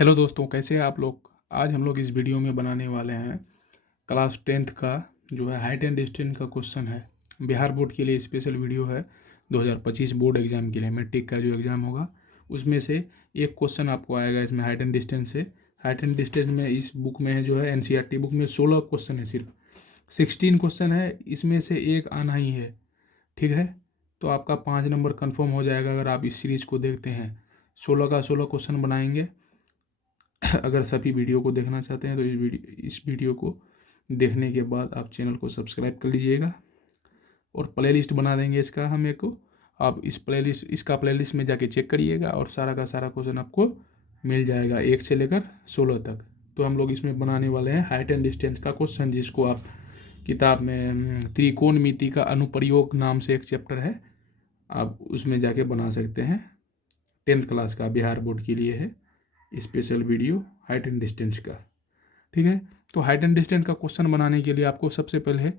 Hello दोस्तों, कैसे हैं आप लोग। आज हम लोग इस वीडियो में बनाने वाले हैं क्लास 10th का जो है हाइट एंड डिस्टेंस का क्वेश्चन है। बिहार बोर्ड के लिए स्पेशल वीडियो है। 2025 बोर्ड एग्जाम के लिए मैट्रिक का जो एग्ज़ाम होगा उसमें से एक क्वेश्चन आपको आएगा इसमें हाइट एंड डिस्टेंस से। हाइट एंड डिस्टेंस में इस बुक में है जो है NCERT बुक में 16 क्वेश्चन है, सिर्फ 16 क्वेश्चन है, इसमें से एक आना ही है। ठीक है, तो आपका 5 नंबर कन्फर्म हो जाएगा अगर आप इस सीरीज़ को देखते हैं। 16 का 16 क्वेश्चन बनाएंगे। अगर सभी वीडियो को देखना चाहते हैं तो इस वीडियो को देखने के बाद आप चैनल को सब्सक्राइब कर लीजिएगा और प्लेलिस्ट बना देंगे इसका हम एक को। आप इसका प्लेलिस्ट में जाके चेक करिएगा और सारा का सारा क्वेश्चन आपको मिल जाएगा 1 से लेकर 16 तक। तो हम लोग इसमें बनाने वाले हैं हाइट एंड डिस्टेंस का क्वेश्चन, जिसको आप किताब में त्रिकोणमिति का अनुप्रयोग नाम से एक चैप्टर है, आप उसमें जाके बना सकते हैं। 10th क्लास का बिहार बोर्ड के लिए है special video height and distance का। ठीक है, तो हाइट एंड डिस्टेंस का क्वेश्चन बनाने के लिए आपको सबसे पहले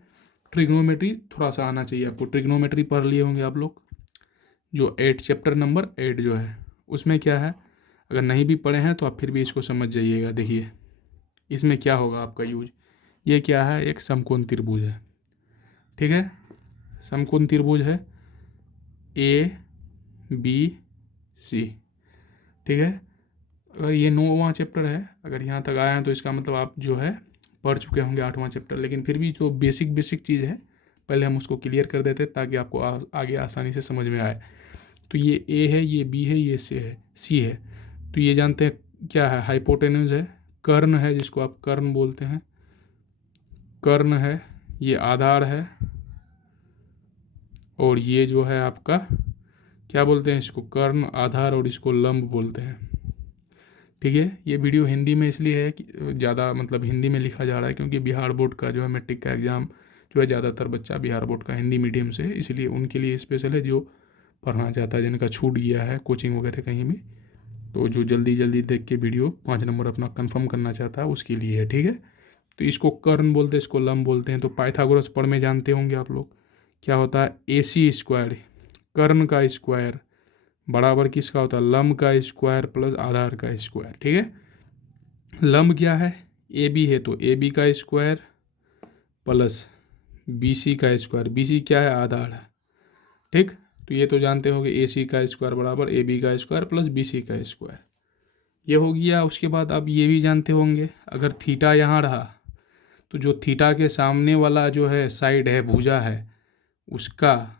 ट्रिग्नोमेट्री थोड़ा सा आना चाहिए। आपको ट्रिग्नोमेट्री पढ़ लिए होंगे आप लोग, जो 8 चैप्टर नंबर 8 जो है उसमें क्या है। अगर नहीं भी पढ़े हैं तो आप फिर भी इसको समझ जाइएगा। देखिए इसमें क्या होगा आपका यूज। ये क्या है, एक समकोण त्रिभुज है। ठीक है, समकोण त्रिभुज है ABC। ठीक है, अगर ये 9वां चैप्टर है, अगर यहाँ तक आया है तो इसका मतलब आप जो है पढ़ चुके होंगे 8वां चैप्टर। लेकिन फिर भी जो बेसिक चीज़ है पहले हम उसको क्लियर कर देते हैं ताकि आपको आगे आसानी से समझ में आए। तो ये A है, ये B है, ये C है। तो ये जानते हैं क्या है, हाइपोटेन्यूज है, कर्ण है जिसको आप कर्ण बोलते हैं, कर्ण है, ये आधार है, और ये जो है आपका क्या बोलते हैं, इसको कर्ण, आधार, और इसको लंब बोलते हैं। ठीक है, ये वीडियो हिंदी में इसलिए है कि ज़्यादा मतलब हिंदी में लिखा जा रहा है क्योंकि बिहार बोर्ड का जो है मैट्रिक का एग्ज़ाम जो है ज़्यादातर बच्चा बिहार बोर्ड का हिंदी मीडियम से है, इसलिए उनके लिए स्पेशल है जो पढ़ना चाहता है, जिनका छूट गया है कोचिंग वगैरह कहीं भी, तो जो जल्दी जल्दी देख के वीडियो 5 नंबर अपना कंफर्म करना चाहता है उसके लिए है। ठीक है, तो इसको कर्ण बोलते हैं, इसको लंब बोलते हैं। तो पाइथागोरस पढ़ में जानते होंगे आप लोग, क्या होता है, AC², कर्ण का स्क्वायर बराबर किसका होता है, लंब का स्क्वायर प्लस आधार का स्क्वायर। ठीक है, लंब क्या है, AB है तो AB का स्क्वायर प्लस BC का स्क्वायर, BC क्या है, आधार है। ठीक, तो ये तो जानते होंगे AC का स्क्वायर बराबर AB का स्क्वायर प्लस BC का स्क्वायर, ये हो गया। उसके बाद आप ये भी जानते होंगे, अगर थीटा यहाँ रहा तो जो थीटा के सामने वाला जो है साइड है, भुजा है उसका,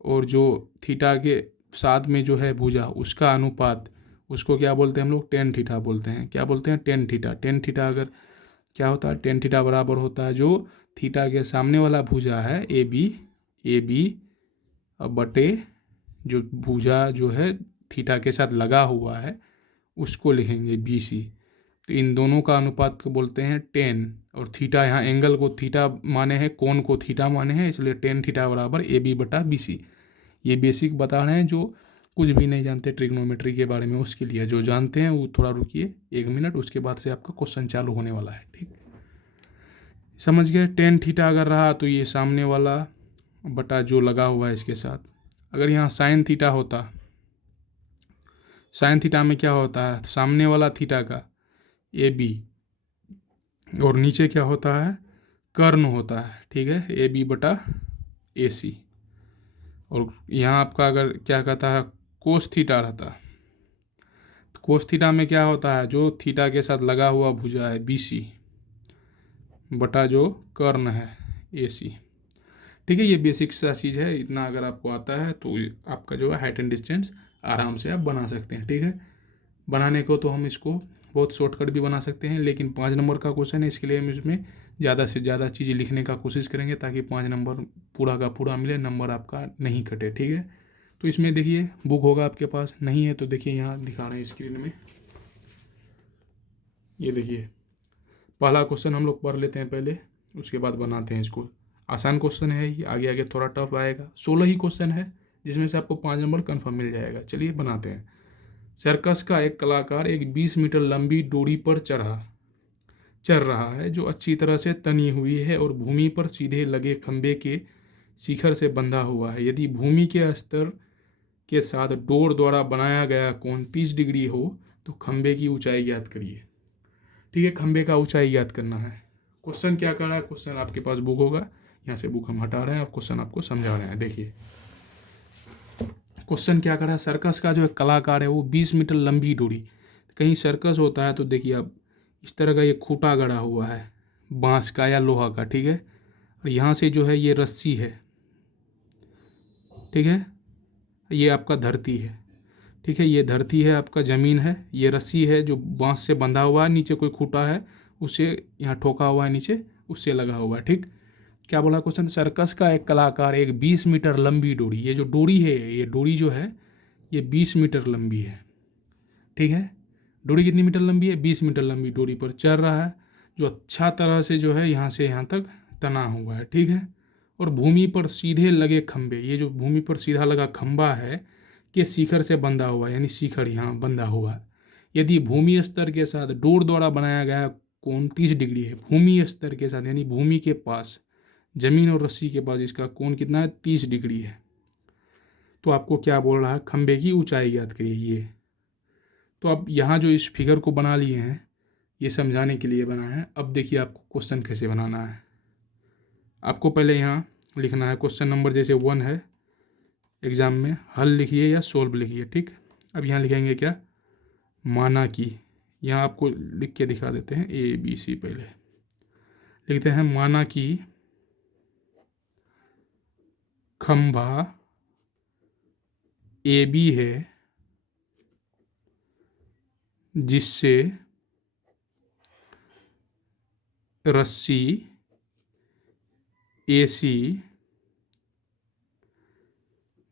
और जो थीटा के साथ में जो है भुजा उसका अनुपात, उसको क्या बोलते हैं हम लोग, टेन थीटा बोलते हैं। क्या बोलते हैं, टेन थीटा। टेन थीटा अगर क्या होता है, टेन थीटा बराबर होता है जो थीटा के सामने वाला भुजा है AB बटे जो भुजा जो है थीटा के साथ लगा हुआ है उसको लिखेंगे BC। तो इन दोनों का अनुपात को बोलते हैं टेन, और थीटा यहाँ एंगल को थीटा माने हैं, कोण को थीटा माने हैं, इसलिए टेन थीटा बराबर AB बटा BC। ये बेसिक बता रहे हैं, जो कुछ भी नहीं जानते ट्रिग्नोमेट्री के बारे में उसके लिए। जो जानते हैं वो थोड़ा रुकिए 1 मिनट, उसके बाद से आपका क्वेश्चन चालू होने वाला है। ठीक, समझ गए। टेन थीटा अगर रहा तो ये सामने वाला बटा जो लगा हुआ है इसके साथ। अगर यहाँ साइन थीटा होता, साइन थीटा में क्या होता है, सामने वाला थीटा का AB, और नीचे क्या होता है, कर्ण होता है। ठीक है, AB बटा AC। और यहाँ आपका अगर क्या कहता है, कोस थीटा रहता, तो कोस थीटा में क्या होता है, जो थीटा के साथ लगा हुआ भुजा है BC बटा जो कर्ण है AC। ठीक है, ये बेसिक सा चीज़ है, इतना अगर आपको आता है तो आपका जो है हाइट एंड डिस्टेंस आराम से आप बना सकते हैं। ठीक है, बनाने को तो हम इसको बहुत शॉर्टकट भी बना सकते हैं, लेकिन 5 नंबर का क्वेश्चन है, इसके लिए हम इसमें ज़्यादा से ज़्यादा चीज़ें लिखने का कोशिश करेंगे ताकि 5 नंबर पूरा का पूरा मिले, नंबर आपका नहीं कटे। ठीक है, तो इसमें देखिए बुक होगा आपके पास, नहीं है तो देखिए यहाँ दिखा रहे हैं स्क्रीन में, ये देखिए पहला क्वेश्चन हम लोग पढ़ लेते हैं पहले, उसके बाद बनाते हैं इसको। आसान क्वेश्चन है ये, आगे आगे थोड़ा टफ आएगा। 16 ही क्वेश्चन है जिसमें से आपको 5 नंबर कन्फर्म मिल जाएगा। चलिए बनाते हैं। सर्कस का एक कलाकार एक 20 मीटर लंबी डोरी पर चढ़ रहा है जो अच्छी तरह से तनी हुई है और भूमि पर सीधे लगे खंभे के शिखर से बंधा हुआ है। यदि भूमि के स्तर के साथ डोर द्वारा बनाया गया कोण 30 डिग्री हो तो खंबे की ऊंचाई ज्ञात करिए। ठीक है, खंबे का ऊंचाई ज्ञात करना है। क्वेश्चन क्या कर रहा है, क्वेश्चन आपके पास बुक होगा, यहाँ से बुक हम हटा रहे हैं, आप क्वेश्चन आपको समझा रहे हैं। देखिए क्वेश्चन क्या कर रहा है, सर्कस का जो है कलाकार है वो 20 मीटर लंबी डोरी, कहीं सर्कस होता है तो देखिए आप इस तरह का ये खूंटा गड़ा हुआ है बांस का या लोहा का, ठीक है, और यहाँ से जो है ये रस्सी है, ठीक है, ये आपका धरती है, ठीक है, ये धरती है, आपका ज़मीन है, ये रस्सी है जो बांस से बंधा हुआ है, नीचे कोई खूंटा है उसे यहाँ ठोका हुआ है नीचे, उससे लगा हुआ है। ठीक, क्या बोला क्वेश्चन, सर्कस का एक कलाकार एक 20 मीटर लंबी डोरी, ये जो डोरी है, ये डोरी जो है ये 20 मीटर लंबी है, ठीक है, डोरी कितनी मीटर लंबी है, 20 मीटर लंबी डोरी पर चल रहा है, जो अच्छा तरह से जो है यहाँ से यहाँ तक तना हुआ है, ठीक है, और भूमि पर सीधे लगे खंबे, ये जो भूमि पर सीधा लगा खंबा है के शिखर से बंधा हुआ है, यानी शिखर यहाँ बंधा हुआ है। यदि भूमि स्तर के साथ डोर द्वारा बनाया गया कोण 30 डिग्री है, भूमि स्तर के साथ यानी भूमि के पास, जमीन और रस्सी के पास इसका कोण कितना है, 30 डिग्री है, तो आपको क्या बोल रहा है, खंबे की ऊंचाई याद करिए ये। तो अब यहाँ जो इस फिगर को बना लिए हैं ये समझाने के लिए बना है। अब देखिए आपको क्वेश्चन कैसे बनाना है। आपको पहले यहाँ लिखना है क्वेश्चन नंबर जैसे 1 है एग्ज़ाम में, हल लिखिए या सोल्व लिखिए। ठीक, अब यहाँ लिखेंगे क्या, माना कि, यहाँ आपको लिख के दिखा देते हैं ABC, पहले लिखते हैं माना कि खंभा AB है जिससे रस्सी AC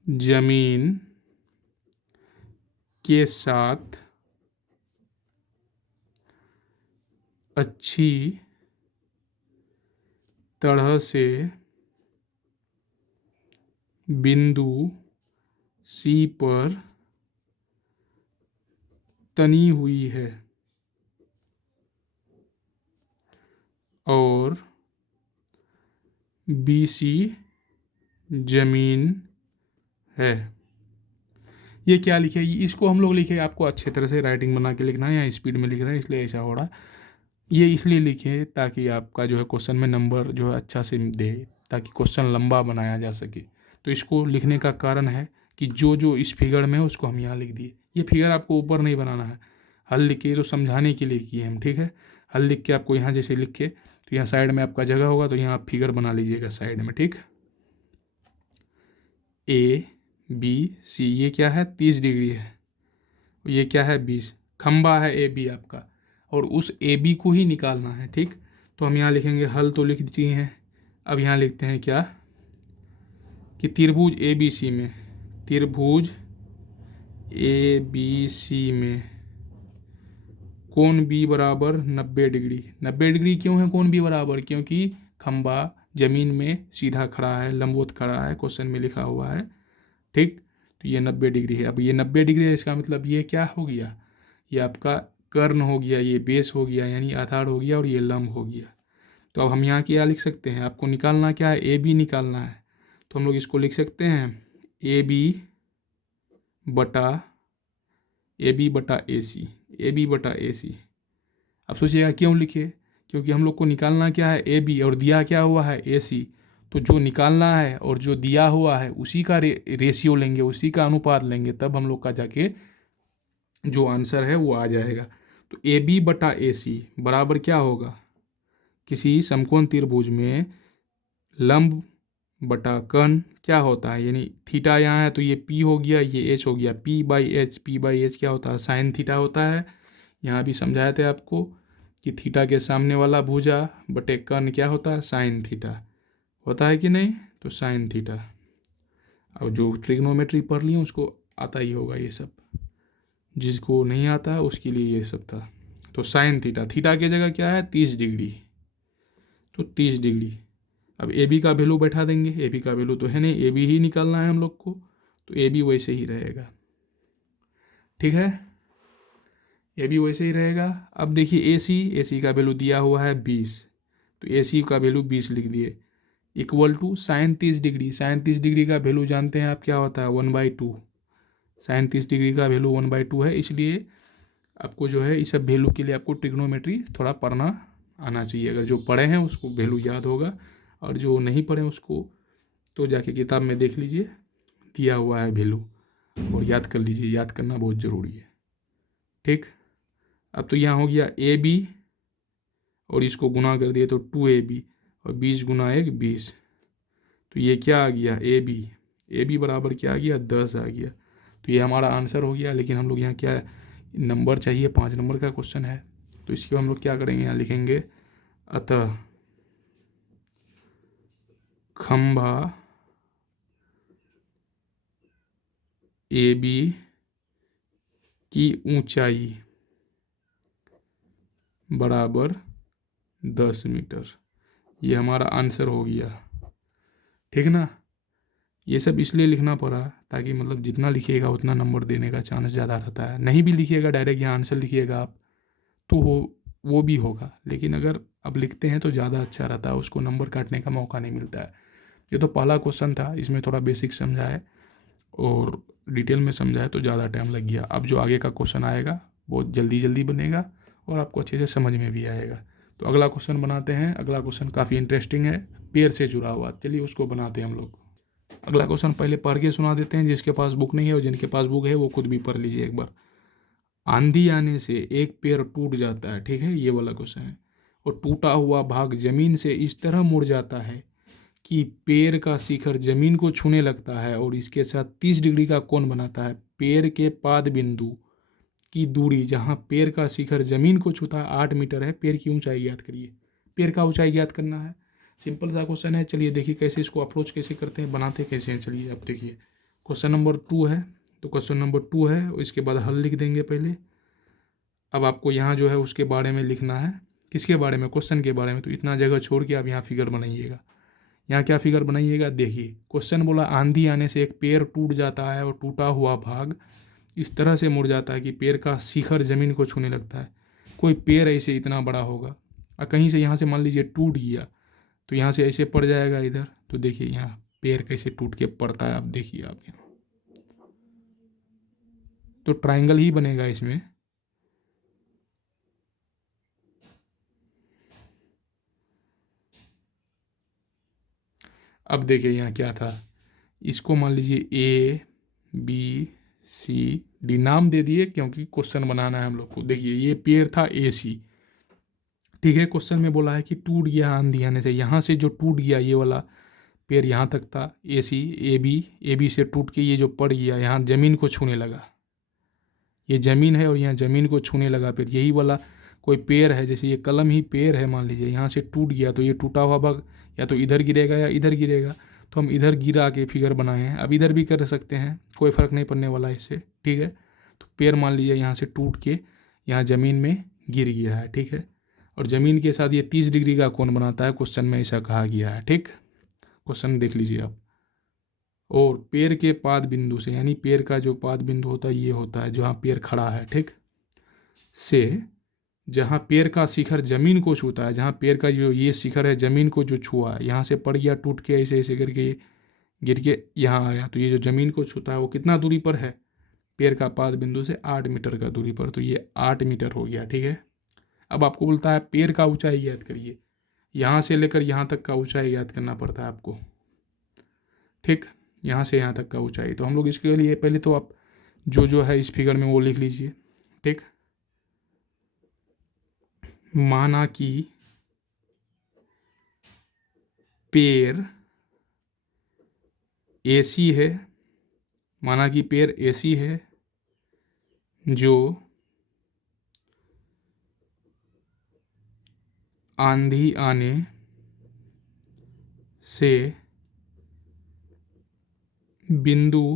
जमीन के साथ अच्छी तरह से बिंदु C पर तनी हुई है और BC जमीन है। ये क्या लिखे, इसको हम लोग लिखे, आपको अच्छे तरह से राइटिंग बना के लिखना है, या स्पीड में लिख रहे हैं इसलिए ऐसा हो रहा है। ये इसलिए लिखे ताकि आपका जो है क्वेश्चन में नंबर जो है अच्छा से दे, ताकि क्वेश्चन लंबा बनाया जा सके। तो इसको लिखने का कारण है कि जो जो इस फिगर में है उसको हम यहाँ लिख दिए। ये फिगर आपको ऊपर नहीं बनाना है, हल लिख के तो समझाने के लिए किए हम, ठीक है, हल लिख के आपको यहाँ जैसे लिख के, तो यहाँ साइड में आपका जगह होगा तो यहाँ आप फिगर बना लीजिएगा साइड में। ठीक, ABC, ये क्या है, 30 डिग्री है, ये क्या है 20, खंबा है AB आपका, और उस AB को ही निकालना है। ठीक, तो हम यहाँ लिखेंगे, हल तो लिख दिए हैं, अब यहाँ लिखते हैं क्या कि त्रिभुज ABC में, त्रिभुज ABC में कोण B बराबर 90 डिग्री। 90 डिग्री क्यों है कोण B बराबर, क्योंकि खंबा ज़मीन में सीधा खड़ा है, लंबवत खड़ा है, क्वेश्चन में लिखा हुआ है। ठीक, तो ये 90 डिग्री है। अब ये 90 डिग्री है, इसका मतलब ये क्या हो गया, ये आपका कर्ण हो गया, ये बेस हो गया, यानी आधार हो गया, और ये लंब हो गया। तो अब हम यहाँ क्या लिख सकते हैं, आपको निकालना क्या है, AB निकालना है, तो हम लोग इसको लिख सकते हैं AB बटा AC, AB बटा AC। अब सोचिएगा क्यों लिखे, क्योंकि हम लोग को निकालना क्या है AB, और दिया क्या हुआ है AC, तो जो निकालना है और जो दिया हुआ है उसी का रेशियो लेंगे, उसी का अनुपात लेंगे, तब हम लोग का जाके जो आंसर है वो आ जाएगा। तो AB बटा AC बराबर क्या होगा, किसी समकोण त्रिभुज में लंब बटा कर्ण क्या होता है, यानी थीटा यहाँ है तो ये P हो गया, ये H हो गया, P/H क्या होता है, साइन थीटा होता है। यहाँ भी समझाए थे आपको कि थीटा के सामने वाला भुजा बटे कर्ण क्या होता है, साइन थीटा होता है कि नहीं, तो साइन थीटा। अब जो ट्रिग्नोमेट्री पढ़ लिए उसको आता ही होगा ये सब, जिसको नहीं आता है उसके लिए ये सब था। तो साइन थीटा, थीटा की जगह क्या है 30 डिग्री, तो 30 डिग्री। अब AB का वैल्यू बैठा देंगे, AB का वैल्यू तो है नहीं, AB ही निकालना है हम लोग को, तो AB वैसे ही रहेगा। ठीक है, AB वैसे ही रहेगा। अब देखिए AC का वैल्यू दिया हुआ है 20, तो AC का वैल्यू 20 लिख दिए, equal to sine 30 degree. Sine 30 degree का वैल्यू जानते हैं आप क्या होता है, 1/2, साइन 30 डिग्री का वैल्यू 1/2 है, इसलिए आपको जो है इस सब वैल्यू के लिए आपको ट्रिग्नोमेट्री थोड़ा पढ़ना आना चाहिए। अगर जो पढ़े हैं उसको वैल्यू याद होगा, और जो नहीं पढ़े उसको तो जाके किताब में देख लीजिए, दिया हुआ है वैल्यू, और याद कर लीजिए, याद करना बहुत ज़रूरी है। ठीक, अब तो यहाँ हो गया AB और इसको गुना कर दिए तो 2AB, और 20 गुना 1 20, तो ये क्या आ गया AB बराबर क्या आ गया 10 आ गया। तो ये हमारा आंसर हो गया। लेकिन हम लोग यहाँ क्या नंबर चाहिए, 5 नंबर का क्वेश्चन है, तो इसको हम लोग क्या करेंगे, यहाँ लिखेंगे अतः खंभा AB की ऊंचाई बराबर 10 मीटर, ये हमारा आंसर हो गया। ठीक ना, ये सब इसलिए लिखना पड़ा ताकि मतलब जितना लिखिएगा उतना नंबर देने का चांस ज़्यादा रहता है। नहीं भी लिखिएगा, डायरेक्ट यहाँ आंसर लिखिएगा आप तो वो भी होगा, लेकिन अगर अब लिखते हैं तो ज़्यादा अच्छा रहता है, उसको नंबर काटने का मौका नहीं मिलता है। ये तो पहला क्वेश्चन था, इसमें थोड़ा बेसिक समझा है और डिटेल में समझा है तो ज़्यादा टाइम लग गया। अब जो आगे का क्वेश्चन आएगा बहुत जल्दी जल्दी बनेगा और आपको अच्छे से समझ में भी आएगा। तो अगला क्वेश्चन बनाते हैं। अगला क्वेश्चन काफ़ी इंटरेस्टिंग है, पेड़ से जुड़ा हुआ, चलिए उसको बनाते हैं हम लोग। अगला क्वेश्चन पहले पढ़ के सुना देते हैं, जिसके पास बुक नहीं है और जिनके पास बुक है वो खुद भी पढ़ लीजिए एक बार। आंधी आने से एक पेड़ टूट जाता है, ठीक है, ये वाला क्वेश्चन है, और टूटा हुआ भाग जमीन से इस तरह मुड़ जाता है कि पेड़ का शिखर जमीन को छूने लगता है और इसके साथ 30 डिग्री का कोण बनाता है। पेड़ के पाद बिंदु की दूरी जहाँ पेड़ का शिखर जमीन को छूता है 8 मीटर है। पेड़ की ऊंचाई ज्ञात करिए। पेड़ का ऊंचाई ज्ञात करना है, सिंपल सा क्वेश्चन है। चलिए देखिए कैसे इसको अप्रोच कैसे करते हैं, बनाते कैसे हैं। चलिए अब देखिए क्वेश्चन नंबर 2 है, तो क्वेश्चन नंबर 2 है और इसके बाद हल लिख देंगे पहले। अब आपको यहाँ जो है उसके बारे में लिखना है, किसके बारे में, क्वेश्चन के बारे में। तो इतना जगह छोड़ के आप यहाँ फिगर बनाइएगा। यहाँ क्या फिगर बनाइएगा, देखिए क्वेश्चन बोला आंधी आने से एक पेड़ टूट जाता है और टूटा हुआ भाग इस तरह से मुड़ जाता है कि पेड़ का शिखर जमीन को छूने लगता है। कोई पेड़ ऐसे इतना बड़ा होगा और कहीं से यहाँ से मान लीजिए टूट गया तो यहाँ से ऐसे पड़ जाएगा इधर। तो देखिए यहाँ पेड़ कैसे टूट के पड़ता है, आप देखिए आप यहाँ तो ट्रायंगल ही बनेगा इसमें। अब देखिए यहाँ क्या था, इसको मान लीजिए ABCD नाम दे दिए क्योंकि क्वेश्चन बनाना है हम लोग को। देखिए ये पेड़ था AC, ठीक है। क्वेश्चन में बोला है कि टूट गया आंधी आने से, यहाँ से जो टूट गया ये वाला पेड़ यहाँ तक था AB से टूट के ये जो पड़ गया यहाँ ज़मीन को छूने लगा। ये ज़मीन है और यहाँ ज़मीन को छूने लगा पेड़। यही वाला कोई पेड़ है, जैसे ये कलम ही पेड़ है मान लीजिए, यहाँ से टूट गया तो ये टूटा हुआ भाग या तो इधर गिरेगा या इधर गिरेगा। तो हम इधर गिरा के फिगर बनाए हैं, अब इधर भी कर सकते हैं, कोई फ़र्क नहीं पड़ने वाला इससे, ठीक है। तो पेड़ मान लीजिए यहाँ से टूट के यहाँ ज़मीन में गिर गया है, ठीक है, और ज़मीन के साथ ये 30 डिग्री का कोण बनाता है, क्वेश्चन में ऐसा कहा गया है, ठीक। क्वेश्चन देख लीजिए आप। और पेड़ के पाद बिंदु से, यानी पेड़ का जो पाद बिंदु होता है ये होता है जहाँ पेड़ खड़ा है, ठीक, से जहाँ पेड़ का शिखर जमीन को छूता है, जहाँ पेड़ का जो ये शिखर है जमीन को जो छुआ है, यहाँ से पड़ गया टूट के ऐसे ऐसे करके गिर के यहाँ आया, तो ये जो जमीन को छूता है वो कितना दूरी पर है, पेड़ का पाद बिंदु से 8 मीटर का दूरी पर, तो ये 8 मीटर हो गया, ठीक है। अब आपको बोलता है पेड़ का ऊंचाई ज्ञात करिए, यहाँ से लेकर यहाँ तक का ऊंचाई ज्ञात करना पड़ता है आपको, ठीक, यहाँ से यहाँ तक का ऊंचाई। तो हम लोग इसके लिए पहले तो आप जो है इस फिगर में वो लिख लीजिए, ठीक। माना कि पेड़ AC है, माना कि पेड़ AC है जो आंधी आने से बिंदु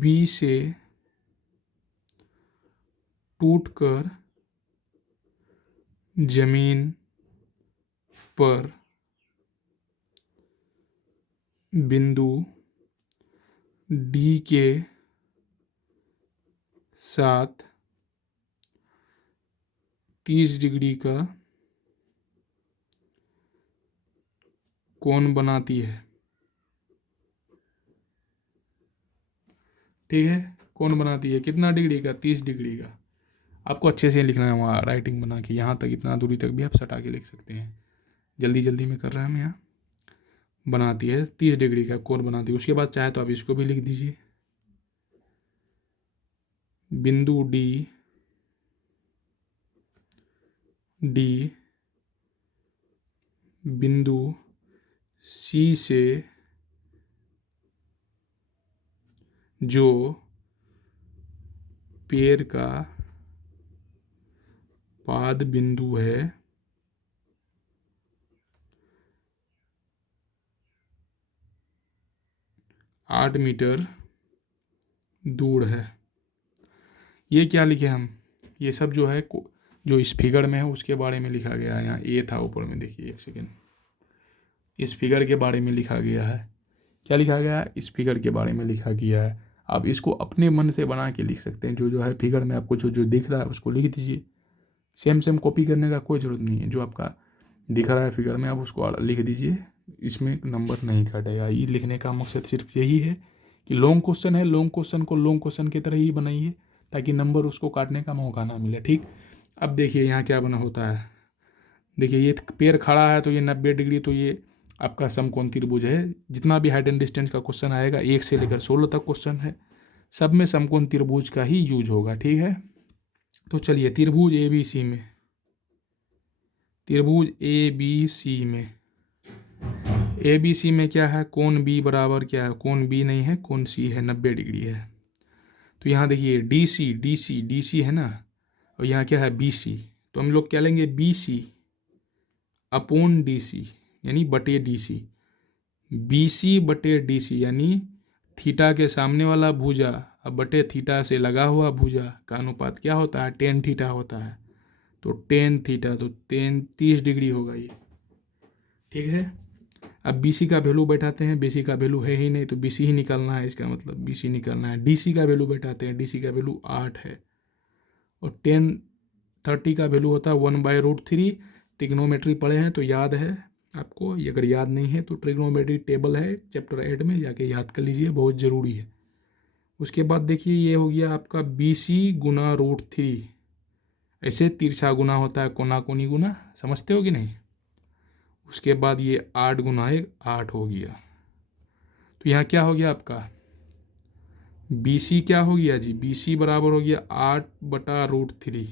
B से टूटकर जमीन पर बिंदु D के साथ 30 डिग्री का कोण बनाती है। ठीक है। कौन बनाती है, कितना डिग्री का, 30 डिग्री का। आपको अच्छे से लिखना है वहाँ राइटिंग बना के, यहाँ तक इतना दूरी तक भी आप सटा के लिख सकते हैं। जल्दी जल्दी में कर रहे हैं हम यहाँ। बनाती है 30 डिग्री का कोण बनाती है। उसके बाद चाहे तो आप इसको भी लिख दीजिए, बिंदु डी बिंदु सी से जो पेड़ का पाद बिंदु है, 8 मीटर दूर है। ये क्या लिखे हम, ये सब जो है जो इस फिगर में है उसके बारे में लिखा गया है। यहाँ ए था ऊपर में, देखिए एक सेकेंड, इस फिगर के बारे में लिखा गया है। क्या लिखा गया है, इस फिगर के बारे में लिखा गया है। आप इसको अपने मन से बना के लिख सकते हैं। जो है फिगर में आपको जो दिख रहा है उसको लिख दीजिए। सेम कॉपी करने का कोई ज़रूरत नहीं है। जो आपका दिख रहा है फिगर में आप उसको लिख दीजिए, इसमें नंबर नहीं कटेगा। ये लिखने का मकसद सिर्फ यही है कि लॉन्ग क्वेश्चन है, लॉन्ग क्वेश्चन को लॉन्ग क्वेश्चन की तरह ही बनाइए ताकि नंबर उसको काटने का मौका ना मिले। ठीक, अब देखिए यहाँ क्या बना होता है। देखिए ये पेड़ खड़ा है तो ये 90 डिग्री, तो ये आपका समकोण त्रिभुज है। जितना भी हाइट एंड डिस्टेंस का क्वेश्चन आएगा 1 से लेकर 16 तक क्वेश्चन है, सब में समकोण त्रिभुज का ही यूज होगा। ठीक है, तो चलिए त्रिभुज ए बी सी में, त्रिभुज ए बी सी में, ए बी सी में क्या है, कोण बी बराबर क्या है, कोण बी नहीं है, कोण सी है, 90 डिग्री है। तो यहाँ देखिए डी सी है ना, और यहाँ क्या है बी सी, तो हम लोग क्या लेंगे B C upon D C यानी बटे डी सी। बी सी बटे डी सी यानी थीटा के सामने वाला भुजा अब बटे थीटा से लगा हुआ भुजा का अनुपात क्या होता है, टेन थीटा होता है। तो टेन थीटा, तो 30 डिग्री होगा ये। ठीक है, अब बी सी का वैल्यू बैठाते हैं, बी सी का वैल्यू है ही नहीं तो बी सी ही निकालना है, इसका मतलब बी सी निकालना है। डी सी का वैल्यू बैठाते हैं, डी सी का वैल्यू 8 है, और 10/30 का वैल्यू होता है 1/√3। ट्रिग्नोमेट्री पढ़े हैं तो याद है आपको, ये अगर याद नहीं है तो ट्रिग्नोमेट्री टेबल है चैप्टर 8 में, जाके याद कर लीजिए, बहुत ज़रूरी है। उसके बाद देखिए ये हो गया आपका बी सी गुना √3। ऐसे तिरछा गुना होता है, कोना कोनी गुना, समझते हो कि नहीं। उसके बाद ये 8 गुना 1 8 हो गया। तो यहाँ क्या हो गया आपका बी सी क्या हो गया जी, बी सी बराबर हो गया 8/√3।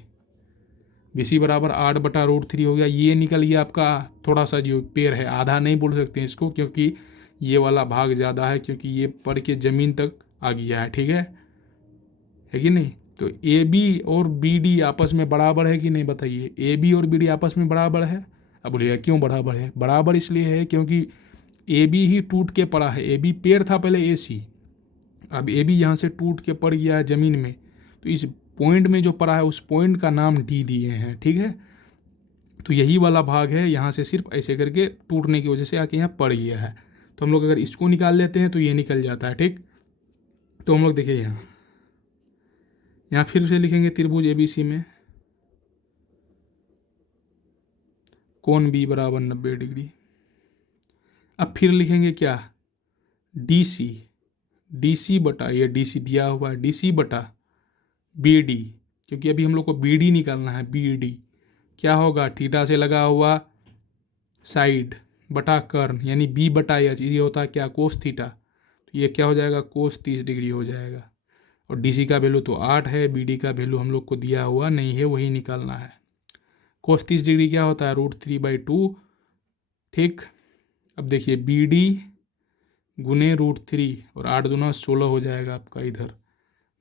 बी सी बराबर 8/√3 हो गया। ये निकल गया आपका थोड़ा सा जो पेड़ है, आधा नहीं बोल सकते हैं इसको क्योंकि ये वाला भाग ज़्यादा है, क्योंकि ये पढ़ के ज़मीन तक आ गया है। ठीक है कि नहीं। तो ए बी और बी डी आपस में बराबर है कि नहीं बताइए, ए बी और बी डी आपस में बराबर है। अब बोलिएगा क्यों बराबर है, बराबर इसलिए है क्योंकि ए बी ही टूट के पड़ा है। ए बी पेड़ था पहले ए सी, अब ए बी यहाँ से टूट के पड़ गया है ज़मीन में, तो इस पॉइंट में जो पड़ा है उस पॉइंट का नाम डी दिए हैं। ठीक है, तो यही वाला भाग है, यहाँ से सिर्फ ऐसे करके टूटने की वजह से आके यहाँ पड़ गया है। तो हम लोग अगर इसको निकाल लेते हैं तो ये निकल जाता है। ठीक, तो हम लोग देखिए यहाँ फिर से लिखेंगे त्रिभुज ए बी सी में कोण बी बराबर 90 डिग्री। अब फिर लिखेंगे क्या, डी सी बटा, ये डी सी दिया हुआ है, डी सी बटा बी डी, क्योंकि अभी हम लोग को बी डी निकालना है। बी डी क्या होगा, थीटा से लगा हुआ साइड बटा कर्ण, यानी बी बटा एच, ये होता है क्या कोस थीटा, तो ये क्या हो जाएगा कोस 30 डिग्री हो जाएगा। और डी सी का वैल्यू तो 8 है, बी डी का वैल्यू हम लोग को दिया हुआ नहीं है, वही निकालना है। कोस 30 डिग्री क्या होता है √3/2। ठीक, अब देखिए बी डी गुने √3 और 8 दूना 16 हो जाएगा आपका इधर,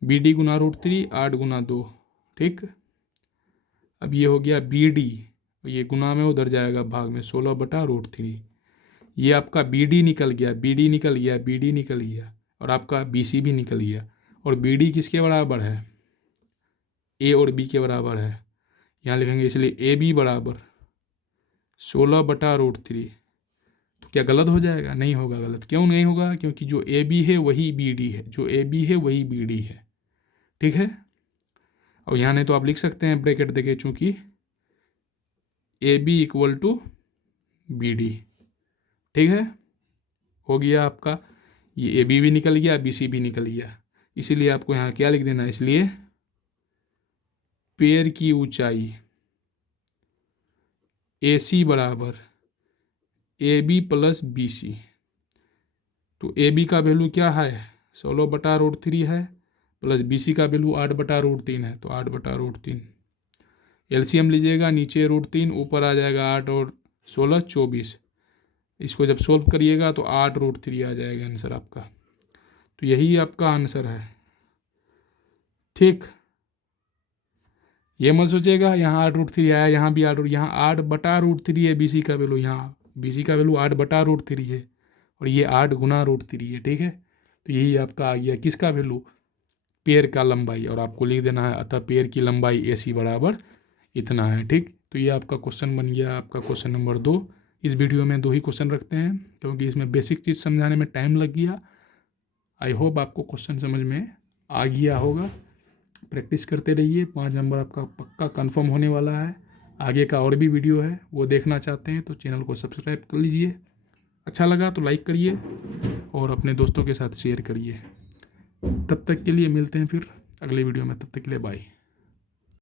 बी डी गुना √3 8 गुना 2। ठीक, अब ये हो गया बी डी, ये गुना में उधर जाएगा भाग में 16/√3। ये आपका बी डी निकल गया, बी डी निकल गया, बी डी निकल गया, और आपका बी सी भी निकल गया। और बी डी किसके बराबर है, ए और बी के बराबर है। यहाँ लिखेंगे इसलिए ए बी बराबर 16/√3। तो क्या गलत हो जाएगा, नहीं होगा गलत। क्यों नहीं होगा, क्योंकि जो ए बी है वही बी डी है, जो ए बी है वही बी डी है। ठीक है, और यहाँ नहीं तो आप लिख सकते हैं ब्रैकेट देके, चूँकि A B equal to B D. ठीक है, हो गया आपका, ये ए बी भी निकल गया, बी सी भी निकल गया। इसीलिए आपको यहाँ क्या लिख देना है, इसलिए पेड़ की ऊंचाई AC बराबर AB प्लस BC। तो AB का वैल्यू क्या है, 16/√3 है, प्लस BC का वैल्यू 8/√3 है, तो 8/√3। LCM लीजिएगा, नीचे √3 ऊपर आ जाएगा 8 और 16 24। इसको जब सोल्व करिएगा तो 8√3 आ जाएगा आंसर आपका। तो यही आपका आंसर है। ठीक, ये मत सोचिएगा यहाँ 8√3 आया, यहाँ भी 8, यहाँ 8/√3 है BC का वैल्यू, यहाँ BC का वैल्यू 8/√3 है और ये 8 गुना √3 है। ठीक है, तो यही आपका आ गया किसका वैल्यू, पेड़ का लंबाई, और आपको लिख देना है अतः पेड़ की लंबाई AC बराबर इतना है। ठीक, तो ये आपका क्वेश्चन बन गया, आपका क्वेश्चन नंबर 2। इस वीडियो में 2 ही क्वेश्चन रखते हैं क्योंकि इसमें बेसिक चीज़ समझाने में टाइम लग गया। आई होप आपको क्वेश्चन समझ में आ गया होगा। प्रैक्टिस करते रहिए, 5 नंबर आपका पक्का कंफर्म होने वाला है। आगे का और भी वीडियो है, वो देखना चाहते हैं तो चैनल को सब्सक्राइब कर लीजिए। अच्छा लगा तो लाइक करिए और अपने दोस्तों के साथ शेयर करिए। तब तक के लिए मिलते हैं फिर अगले वीडियो में, तब तक के लिए बाय।